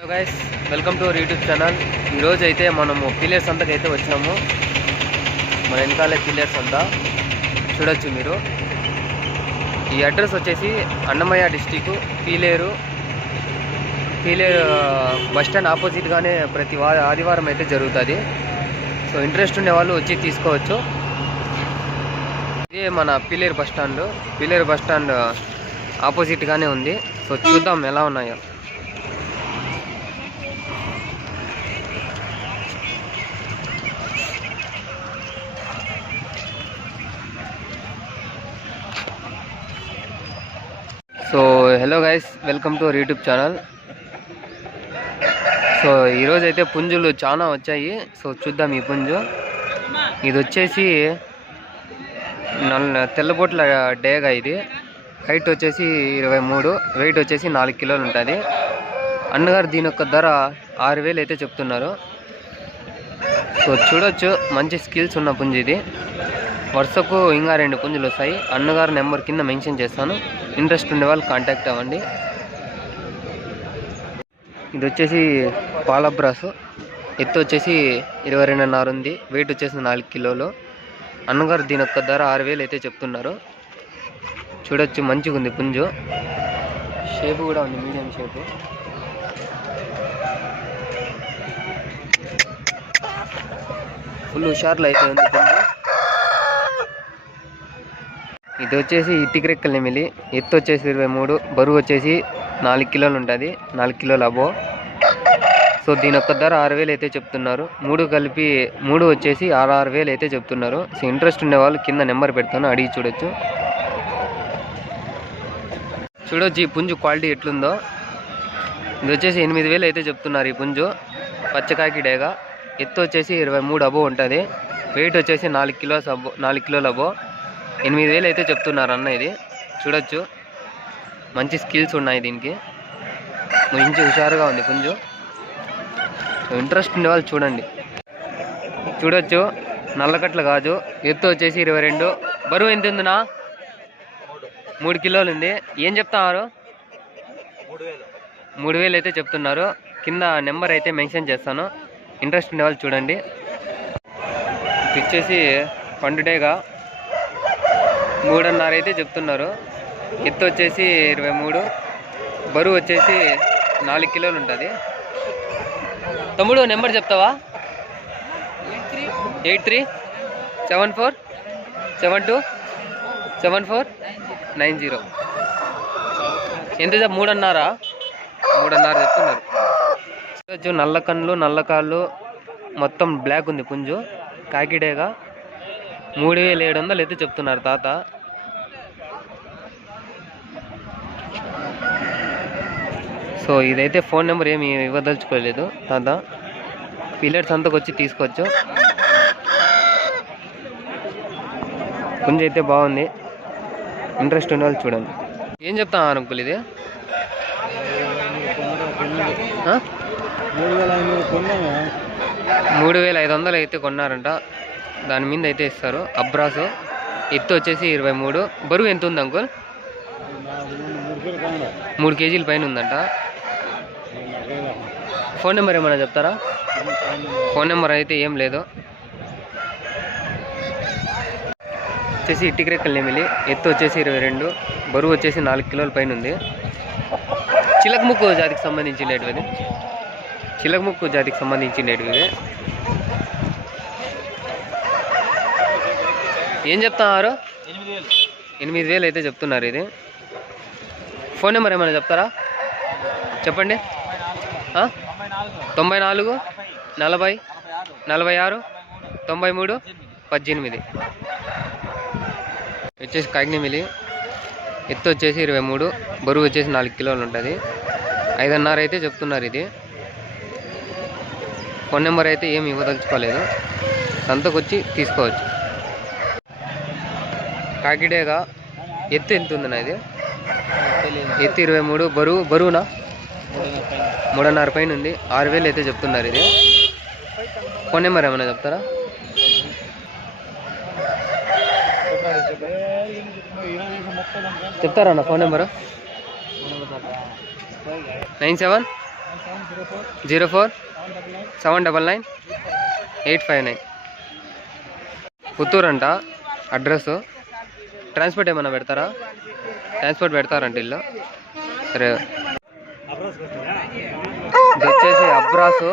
Hello guys, welcome to our YouTube channel. ఈరోజు అయితే మనము పిల్లర్స్ అంతకు అయితే వచ్చాము. మన వెనకాలే పిల్లర్స్ అంతా చూడొచ్చు మీరు. ఈ అడ్రస్ వచ్చేసి Annamayya district Pileru bus stand ఆపోజిట్గానే ప్రతి ఆదివారం అయితే జరుగుతుంది. సో ఇంట్రెస్ట్ ఉండే వాళ్ళు వచ్చి తీసుకోవచ్చు. ఇదే మన పీలేరు బస్ స్టాండ్ ఆపోజిట్గానే ఉంది. సో చూద్దాం ఎలా ఉన్నాయో. So hello guys, welcome to our YouTube channel. So ఈరోజు అయితే పుంజులు చాలా వచ్చాయి. సో చూద్దాం ఈ పుంజు. ఇది వచ్చేసి తెల్లబొట్ల డేగా. ఇది హైట్ వచ్చేసి 23, వెయిట్ వచ్చేసి 4 కిలోలు ఉంటుంది. అన్నగారు దీని యొక్క ధర 6,000 అయితే చెప్తున్నారు. సో చూడొచ్చు, మంచి స్కిల్స్ ఉన్న పుంజు ఇది. వరుసకు ఇంకా 2 పుంజులు వస్తాయి. అన్నగారు నెంబర్ కింద మెన్షన్ చేస్తాను. ఇంట్రెస్ట్ ఉండే వాళ్ళు కాంటాక్ట్ అవ్వండి. ఇది వచ్చేసి పాలబ్రాసు. ఎత్తు వచ్చేసి 22.5 ఉంది. వెయిట్ వచ్చేసి 4 కిలోలు. అన్నగారు దీని యొక్క ధర 6,000 అయితే చెప్తున్నారు. చూడొచ్చు, మంచిగా ఉంది పుంజు. షేపు కూడా ఉంది, మీడియం షేపు. ఫుల్ హుషార్లో అయితే ఉంది పుంజు. ఇది వచ్చేసి ఇటికిరెక్కల నెమిలి. ఎత్తు వచ్చేసి 23, బరువు వచ్చేసి 4 కిలోలు ఉంటుంది. 4 కిలోలు అబో. సో దీని యొక్క ధర 6,000 అయితే చెప్తున్నారు. 3 కలిపి 3 వచ్చేసి 6,000 అయితే చెప్తున్నారు. సో ఇంట్రెస్ట్ ఉండే వాళ్ళు కింద నెంబర్ పెడతాను, అడిగి చూడొచ్చు. ఈ పుంజు క్వాలిటీ ఎట్లుందో. ఇది వచ్చేసి 8,000 అయితే చెప్తున్నారు ఈ పుంజు. పచ్చకాకి డేగా. ఎత్తు వచ్చేసి 23 అబో ఉంటుంది. వెయిట్ వచ్చేసి 4 కిలోలు అబో. 8,000 అయితే చెప్తున్నారు అన్న. ఇది చూడొచ్చు, మంచి స్కిల్స్ ఉన్నాయి దీనికి. మంచి హుషారుగా ఉంది పుంజు. ఇంట్రెస్ట్ ఉండే వాళ్ళు చూడండి. చూడొచ్చు, నల్లకట్ల గాజు. ఎత్తు వచ్చేసి 22, బరువు ఎంత ఉందినా? 3 కిలోలు ఉంది. ఏం చెప్తున్నారు? 3,000 అయితే చెప్తున్నారు. కింద నెంబర్ అయితే మెన్షన్ చేస్తాను. ఇంట్రెస్ట్ ఉండే వాళ్ళు చూడండి. వచ్చేసి పండుడేగా 3.5 అయితే చెప్తున్నారు. ఎత్తు వచ్చేసి 23, బరువు వచ్చేసి 4 కిలోలు ఉంటుంది. తమ్ముడు నెంబర్ చెప్తావా? 8374727490. ఎంత 3.5? 3.5 చెప్తున్నారు. నల్ల కన్నులు, నల్ల కాళ్ళు, మొత్తం బ్లాక్ ఉంది పుంజు. కాకిడేగా 3,700 అయితే చెప్తున్నారు తాత. సో ఇదైతే ఫోన్ నెంబర్ ఏమి ఇవ్వదలుచుకోలేదు తాత. పిల్లర్స్ అంతకు వచ్చి తీసుకోవచ్చు. పుంజు అయితే బాగుంది. ఇంట్రెస్ట్ ఉన్న వాళ్ళు చూడండి. ఏం చెప్తాను అంకుల్ ఇది? 3,500 అయితే కొన్నారంట. దాని మీద అయితే ఇస్తారు. అబ్రాసు. ఎత్తు వచ్చేసి 23, బరువు ఎంత ఉంది అంకుల్? 3 కేజీల పైన ఉందంట. ఫోన్ నెంబర్ ఏమైనా చెప్తారా? ఫోన్ నెంబర్ అయితే ఏం లేదు. వచ్చేసి ఇటికిరెక్కల నెమిలి. ఎత్తు వచ్చేసి 22, బరువు వచ్చేసి 4 కిలోల పైన ఉంది. చిలకముక్కు జాతికి సంబంధించినవి. చిలకముక్కు జాతికి సంబంధించినవి. ఏం చెప్తున్నారు? 8,000 అయితే చెప్తున్నారు ఇది. ఫోన్ నెంబర్ ఏమైనా చెప్తారా? చెప్పండి. 94 40 46 93 18. వచ్చేసి కాకినెమిలి. ఎత్తు వచ్చేసి 23, బరువు వచ్చేసి 4 కిలోలు ఉంటుంది. 5.5 అయితే చెప్తున్నారు ఇది. ఫోన్ నెంబర్ అయితే ఏమి ఇవ్వదలుచుకోలేదు. సంతకొచ్చి తీసుకోవచ్చు. కాకిడేగా. ఎత్తు ఎంత ఉందన్నా ఇది? ఎత్తు 23, బరువునా 3.5 పైన ఉంది. 6,000 అయితే చెప్తున్నారు ఇది. ఫోన్ నెంబర్ ఏమైనా చెప్తారా? చెప్తారా అన్న ఫోన్ నెంబరు? 97 04799859 పుత్తూరు అంట అడ్రస్. ట్రాన్స్పోర్ట్ ఏమన్నా పెడతారా? ట్రాన్స్పోర్ట్ పెడతారంట ఇల్లు. సరే, ఇది వచ్చేసి అబ్రాసు.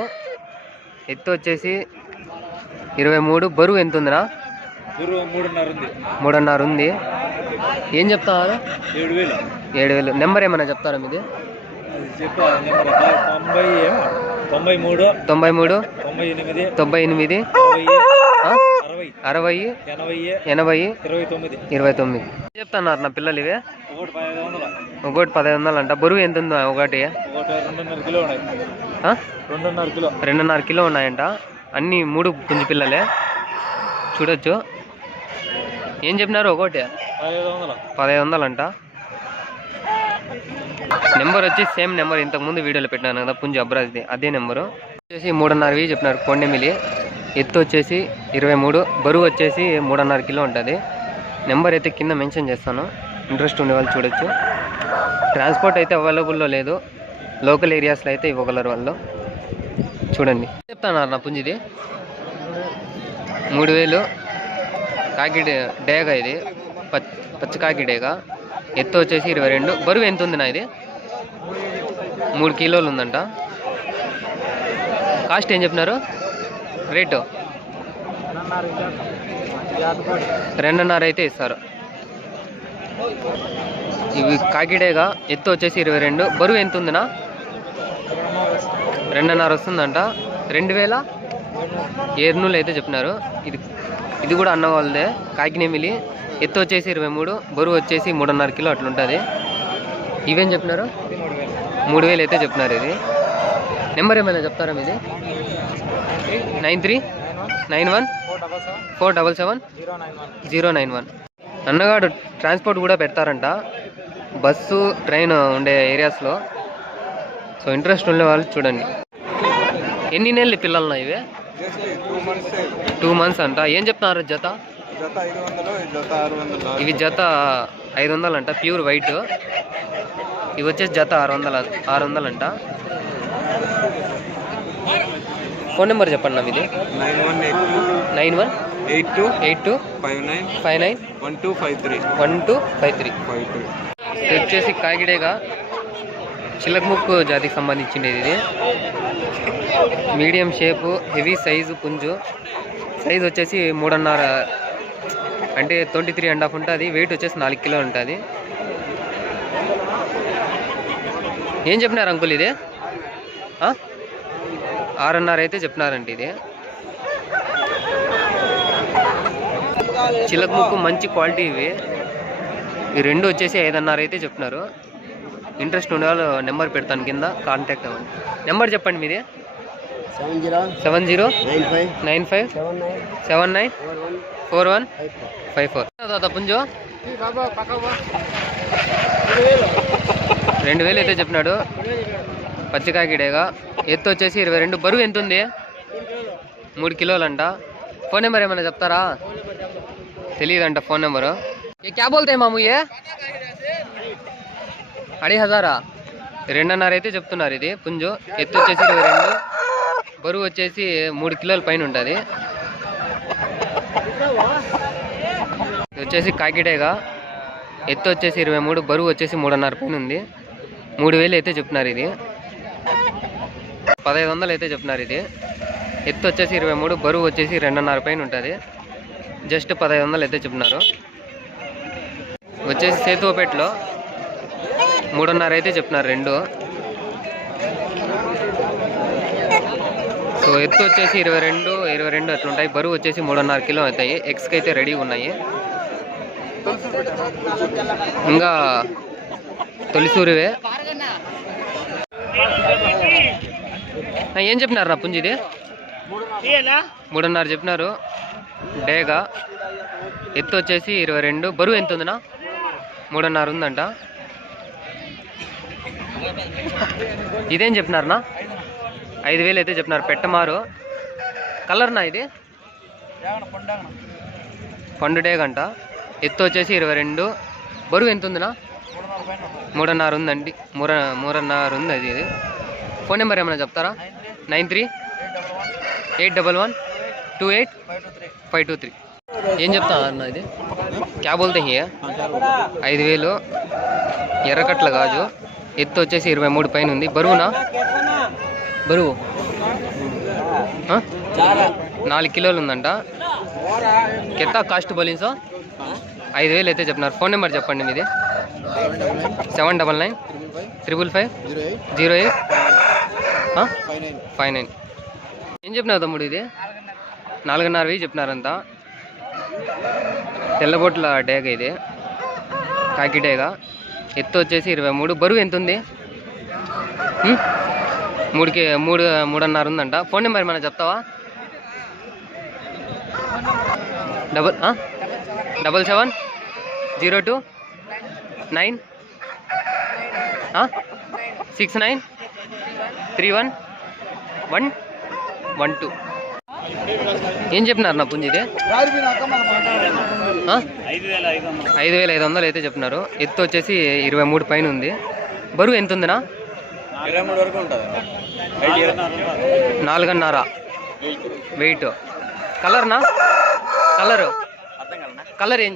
ఎత్తు వచ్చేసి 23. బరువు ఎంత ఉందినా? 3.5 ఉంది. ఏం చెప్తారు? 7,000. నెంబర్ ఏమన్నా చెప్తారా మీది? 93 98 60 80 29 చెప్తున్నారు నా పిల్లలు. ఇవే ఒకటి 1500 అంట. బరువు ఎంత ఉందో? ఒకటి 2.5 కిలో ఉన్నాయంట. అన్నీ 3 పుంజు పిల్లలే. చూడొచ్చు. ఏం చెప్పినారు? ఒకటి 1500 అంట. నెంబర్ వచ్చి సేమ్ నెంబర్ ఇంతకుముందు వీడియోలో పెట్టినాను కదా పుంజు అబ్రాజ్ది, అదే నెంబరు. వచ్చేసి 3.5 చెప్పినారు కొండెమిలి. ఎత్తు వచ్చేసి 23. బరువు వచ్చేసి 3.5 కిలో ఉంటుంది. నెంబర్ అయితే కింద మెన్షన్ చేస్తాను, ఇంట్రెస్ట్ ఉండే వాళ్ళు చూడొచ్చు. ట్రాన్స్పోర్ట్ అయితే అవైలబుల్లో లేదు, లోకల్ ఏరియాస్లో అయితే ఇవ్వగలరు వాళ్ళు. చూడండి చెప్తాను నా పుంజిది 3000. కాకి డేగా ఇది, పచ్చి కాకి డేగా. ఎత్తు వచ్చేసి 22. బరువు ఎంత ఉంది నా? ఇది 3 కిలోలు ఉందంట. కాస్ట్ ఏం చెప్పినారు? రేటు 2.5 అయితే ఇస్తారు. ఇవి కాకిడేగా. ఎత్తు వచ్చేసి 22. బరువు ఎంత ఉందినా? 2.5 వస్తుందంట. 2700 అయితే చెప్పినారు. ఇది కూడా అన్న వాళ్ళదే, కాకినేమిలి. ఎత్తు వచ్చేసి 23. బరువు వచ్చేసి 3.5 కిలో అట్లుంటుంది. ఇవేం చెప్పినారు? 3000 అయితే చెప్పినారు. ఇది నెంబర్ ఏమైనా చెప్తారా మీది? 9391477091. అన్నగాడు ట్రాన్స్పోర్ట్ కూడా పెడతారంట, బస్సు ట్రైన్ ఉండే ఏరియాస్లో. సో ఇంట్రెస్ట్ ఉండే వాళ్ళు చూడండి. ఎన్ని నెలలు పిల్లలు ఇవే? 2 months అంట. ఏం చెప్తున్నారు జత? ఇవి జత 500 అంట, ప్యూర్ వైట్. ఇవి వచ్చేసి జత 600 అంట. ఫోన్ నెంబర్ చెప్పండి నా మీది. 9182591253. ఇది వచ్చేసి కాకిడేగా, చిలకముక్కు జాతికి సంబంధించింది. ఇది మీడియం షేపు, హెవీ సైజు పుంజు. సైజు వచ్చేసి 3.5 అంటే 23.5 ఉంటుంది. వెయిట్ వచ్చేసి 4 కిలో ఉంటుంది. ఏం చెప్పినారు అంకుల్? ఇది 6.5 అయితే చెప్పినారండి. ఇది చిలకముక్కు మంచి క్వాలిటీ. ఇవి 2 వచ్చేసి 5.5 అయితే చెప్పినారు. ఇంట్రెస్ట్ ఉండే వాళ్ళు నెంబర్ పెడతాను కింద, కాంటాక్ట్ అవ్వండి. నెంబర్ చెప్పండి మీది. 7079794154. దాదా పుంజు 2000 అయితే చెప్పినాడు. పచ్చికాకిడేగా. ఎత్తు వచ్చేసి 22. బరువు ఎంత ఉంది? 3 కిలోలంట. ఫోన్ నెంబర్ ఏమైనా చెప్తారా? తెలియదంట ఫోన్ నెంబరు. క్యా బోల్తే మామూ? 2500. 2.5 అయితే చెప్తున్నారు. ఇది పుంజు. ఎత్తు వచ్చేసి 22. బరువు వచ్చేసి 3 కిలోల పైన ఉంటుంది. ఇది వచ్చేసి కాకిడేగా. ఎత్తు వచ్చేసి 23. బరువు వచ్చేసి 3.5 పైన ఉంది. 3000 అయితే చెప్తున్నారు. ఇది 1500 అయితే చెప్తున్నారు. ఇది ఎత్తు వచ్చేసి 23. బరువు వచ్చేసి 2.5 పైన ఉంటుంది. జస్ట్ 1500 అయితే చెప్తున్నారు. వచ్చేసి సేతువపేటలో 3.5 అయితే చెప్తున్నారు 2. సో ఎత్తు వచ్చేసి 22 అట్లుంటాయి. బరువు వచ్చేసి 3.5 కిలో అవుతాయి. ఎక్స్కి అయితే రెడీ ఉన్నాయి. ఇంకా తొలిసూరివే. ఏం చెప్పినారు నా పుంజి? ఇది 3.5 చెప్పినారు. డేగా. ఎత్తు వచ్చేసి 22. బరువు ఎంత ఉందినా? 3.5 ఉందంట. ఇదేం చెప్పినారనా? 5000 అయితే చెప్పినారు. పెట్టమారు కలర్నా? ఇది పండు డేగంట. ఎత్తు వచ్చేసి 22. బరువు ఎంత ఉందినా? 3.5 ఉందండి. 3.5 ఉంది. అది ఫోన్ నెంబర్ ఏమైనా చెప్తారా? 9381128523. ఏం చెప్తా అన్న ఇది? క్యా బోల్తే హీ? 5,000. ఎర్రకట్ల గాజు. ఎత్తు వచ్చేసి 23 పైన ఉంది. బరువునా? బరువు 4 కిలోలు ఉందంట. కెత్తా కాస్ట్ బోలింగ్ 5,000 అయితే చెప్తున్నారు. ఫోన్ నెంబర్ చెప్పండి మీది. 7995550859. ఏం చెప్పినావు తమ్ముడు ఇది? 4,500 చెప్పినారంతా. తెల్లబొట్ల డేగ ఇది, కాకి డేగ. ఎత్తు వచ్చేసి 23. బరువు ఎంత ఉంది? 3.5 ఉందంట. ఫోన్ నెంబర్ ఏమైనా చెప్తావా? 770296931112. ఏం చెప్పినారు నా పుంజు ఇది? 5,500 అయితే చెప్పినారు. ఎత్తు వచ్చేసి 23 పైన ఉంది. బరువు ఎంత ఉందినా? 23 వరకు ఉంటుంది. 4.5 వెయిట్. కలర్నా? కలర్ ఏం?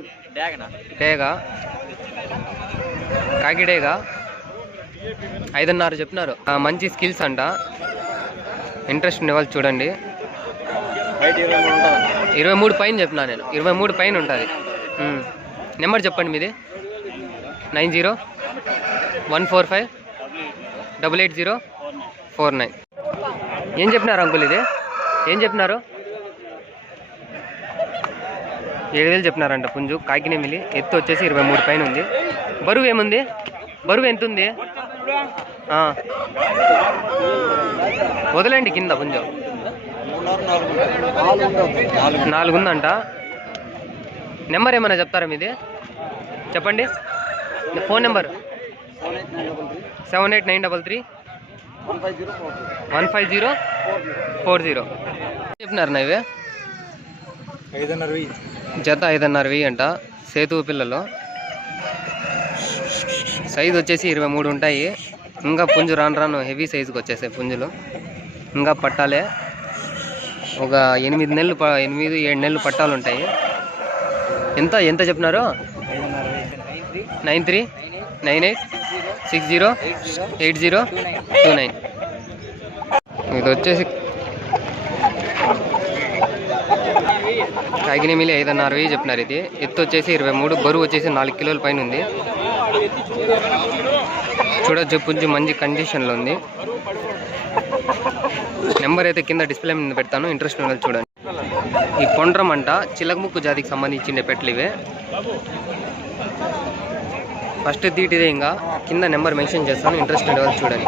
డేగా, కాకి డేగా. 5.5 చెప్పినారు. మంచి స్కిల్స్ అంట. ఇంట్రెస్ట్ ఉండే వాళ్ళు చూడండి. 23 పైన చెప్పినా నేను. 23 పైన ఉంటుంది. నెంబర్ చెప్పండి మీది. 9014588049. ఏం చెప్పినారు అంకుల్ ఇది? ఏం చెప్పినారు? 7,000 చెప్పినారంట పుంజు. కాకినేమిలి. ఎత్తు వచ్చేసి 23 పైన ఉంది. బరువు ఏముంది? బరువు ఎంత ఉంది? వదలండి కింద పుంజు. 4 ఉందంట. నెంబర్ ఏమైనా చెప్తారా మీది? చెప్పండి. Phone number 7893315040. చెప్పినారు నా ఇవే? 5,500 జత 5,500 అంట. సేతు పిల్లలు. సైజు వచ్చేసి 23 ఉంటాయి. ఇంకా పుంజు రాను హెవీ సైజుకి వచ్చేసాయి పుంజులు. ఇంకా పట్టాలే ఒక 8 నెలలు పట్టాలు ఉంటాయి. ఎంత చెప్పినారు? 9398608029. ఇది వచ్చేసి కాకినేమిలి 5,500 చెప్పినారు. ఇది ఎత్తు వచ్చేసి 23. బరువు వచ్చేసి 4 కిలోల పైన ఉంది. చూడొచ్చు పుంజు మంచి కండిషన్లో ఉంది. నెంబర్ అయితే కింద డిస్ప్లే మీద పెడతాను. ఇంట్రెస్ట్ ఉన్న వాళ్ళు చూడండి. ఈ కొండ్రం అంట చిలకముక్కు జాతికి సంబంధించిన పెట్లు ఇవే. ఫస్ట్ తీటిదే. ఇంకా కింద నెంబర్ మెన్షన్ చేస్తాను. ఇంట్రెస్ట్ ఉన్న వాళ్ళు చూడండి.